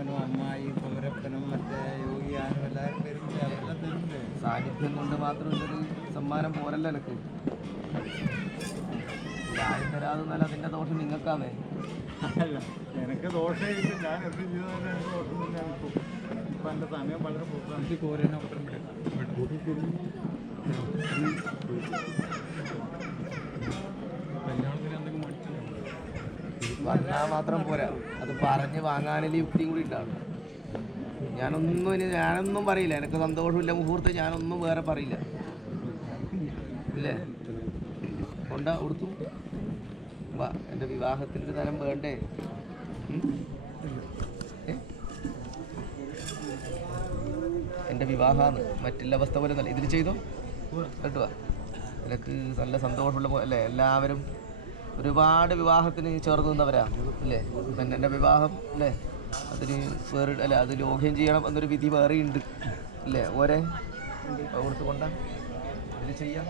അമ്മാവനും അമ്മായി കുമരപ്പനും മറ്റേ യോഗിയാനും എല്ലാവരും പേരും അവരെല്ലാം തരുന്നില്ലേ സാന്നിധ്യം കൊണ്ട് മാത്രം ഇതൊരു സമ്മാനം പോരല്ലോ എനിക്ക്. ആരും തരാതെ എന്നാൽ അതിന്റെ ദോഷം നിങ്ങൾക്കാന്നേ. അല്ല എനിക്ക് ദോഷമായിട്ട് ഞാൻ എന്ത് ചെയ്താലും എനിക്ക് ദോഷം തന്നെയാണ് ഇപ്പം എന്റെ സമയം വളരെ പോക്കാണ്. കല്യാണത്തിന് വന്നാൽ മാത്രം പോരാ. അത് പറഞ്ഞ് വാങ്ങാനുള്ള യുക്തിയും കൂടി ഉണ്ടാവും ഞാനൊന്നും ഇനി ഞാനൊന്നും പറയില്ല. എനിക്ക് സന്തോഷമില്ല മുഹൂർത്തം ഞാനൊന്നും വേറെ പറയില്ല. ഇല്ലേ? കൊണ്ടാ കൊടുത്തു വാ എന്റെ വിവാഹത്തിന്റെ തരം വേണ്ടേ? എന്റെ വിവാഹമാണ് മറ്റുള്ള അവസ്ഥ പോലെ ഇതിൽ ചെയ്തോ? കേട്ടുവാ എനിക്ക് നല്ല സന്തോഷമുള്ള അല്ലേ? എല്ലാവരും ഒരുപാട് വിവാഹത്തിന് ചേർന്ന് നിന്നവരാ. അല്ലേ? പിന്നെ എന്റെ വിവാഹം അല്ലേ? അതിന് വേറെ അല്ല അത് ലോഹ്യം ചെയ്യണം എന്നൊരു വിധി വേറെ ഉണ്ട്. അല്ലേ? ഓരെ കൊടുത്ത് കൊണ്ട ചെയ്യാം.